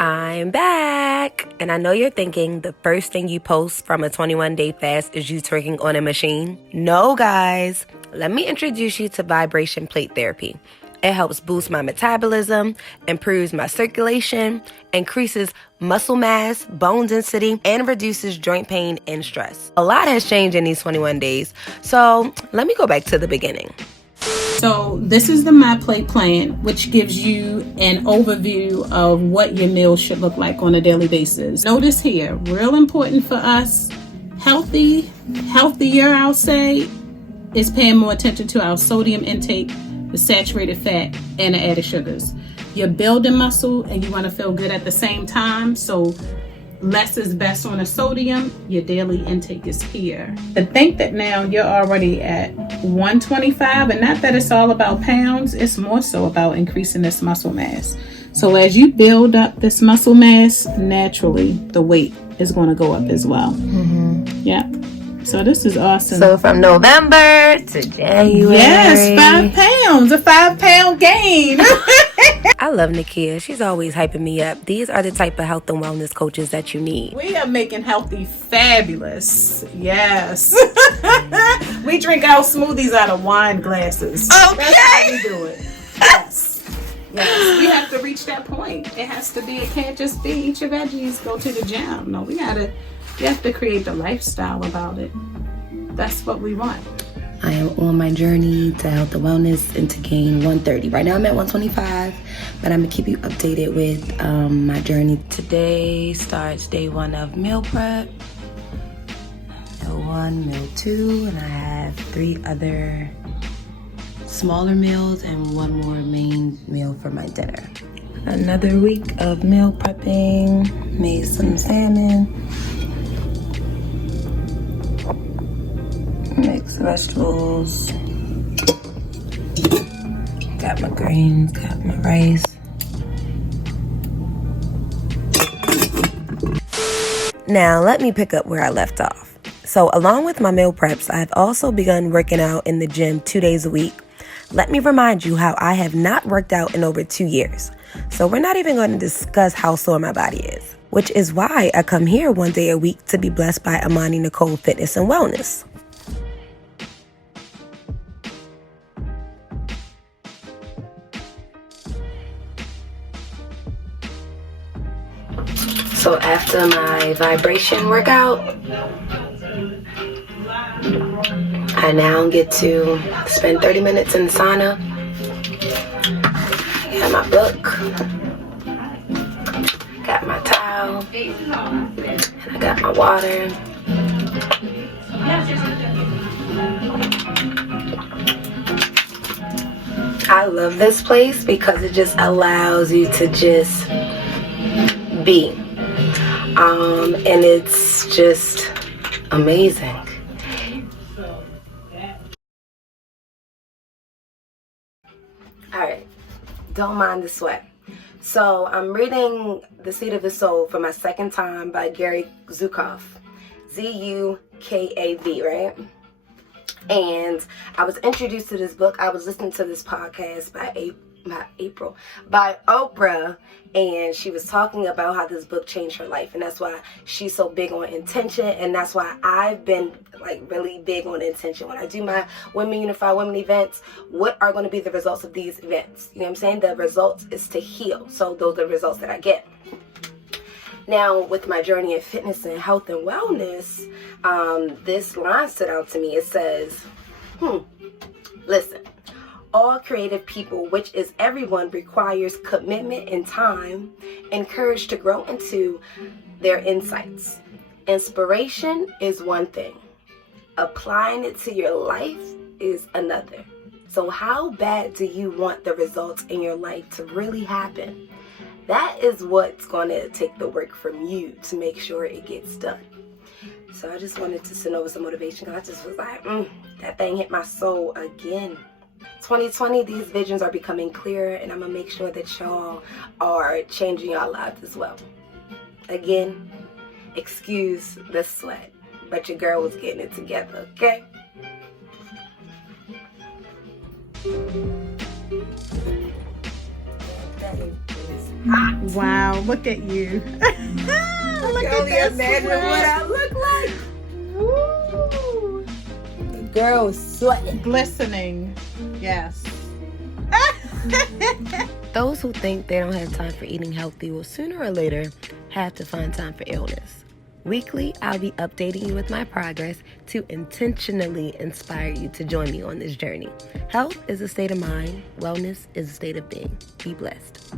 I'm back. And I know you're thinking the first thing you post from a 21-day fast is you twerking on a machine. No, guys. Let me introduce you to vibration plate therapy. It helps boost my metabolism, improves my circulation, increases muscle mass, bone density, and reduces joint pain and stress. A lot has changed in these 21 days. So let me go back to the beginning. So this is the MyPlate plan, which gives you an overview of what your meals should look like on a daily basis. Notice here, real important for us, healthier I'll say, is paying more attention to our sodium intake, the saturated fat, and the added sugars. You're building muscle and you want to feel good at the same time, so less is best on the sodium. Your daily intake is here. To think that now you're already at 125, and not that it's all about pounds, it's more so about increasing this muscle mass. So as you build up this muscle mass, naturally the weight is going to go up as well. Yeah. So this is awesome. So from November to January. Yes, 5 pounds, a 5-pound gain. I love Nakia. She's always hyping me up. These are the type of health and wellness coaches that you need. We are making healthy fabulous. Yes. We drink our smoothies out of wine glasses. Okay. That's how we do it. Yes. Yes. We have to reach that point. It has to be, it can't just be eat your veggies, go to the gym. No, we have to create the lifestyle about it. That's what we want. I am on my journey to health and wellness and to gain 130. Right now I'm at 125, but I'm gonna keep you updated with my journey. Today starts day 1 of meal prep. Meal 1, meal 2, and I have 3 other smaller meals and 1 more main meal for my dinner. Another week of meal prepping. Made some salmon. Mixed vegetables. Got my greens, got my rice. Now let me pick up where I left off. So along with my meal preps, I've also begun working out in the gym 2 days a week. Let me remind you how I have not worked out in over 2 years. So we're not even going to discuss how sore my body is, which is why I come here 1 day a week to be blessed by Amani Nicole Fitness and Wellness. So after my vibration workout, I now get to spend 30 minutes in the sauna. Got my book, got my towel, and I got my water. I love this place because it just allows you to just be. And it's just amazing. Alright, don't mind the sweat. So I'm reading The Seed of the Soul for my second time by Gary Zukav. Z-U-K-A-V, right? And I was introduced to this book. I was listening to this podcast by Oprah, and she was talking about how this book changed her life, and that's why she's so big on intention, and that's why I've been like really big on intention. When I do my Women Unify Women events, what are going to be the results of these events? You know what I'm saying? The results is to heal. So those are the results that I get. Now, with my journey of fitness and health and wellness, this line stood out to me. It says, listen, all creative people, which is everyone, requires commitment and time and courage to grow into their insights. Inspiration is one thing. Applying it to your life is another. So how bad do you want the results in your life to really happen? That is what's going to take the work from you to make sure it gets done. So I just wanted to send over some motivation. I just was like, that thing hit my soul again. 2020, these visions are becoming clearer, and I'm going to make sure that y'all are changing your lives as well. Again, excuse the sweat, but your girl was getting it together, okay? hot. Wow, look at you. I Look can at only that imagine sweat. what I look like. Woo. The girl was sweating. Glistening. Yes. Those who think they don't have time for eating healthy will sooner or later have to find time for illness. Weekly, I'll be updating you with my progress to intentionally inspire you to join me on this journey. Health is a state of mind. Wellness is a state of being. Be blessed.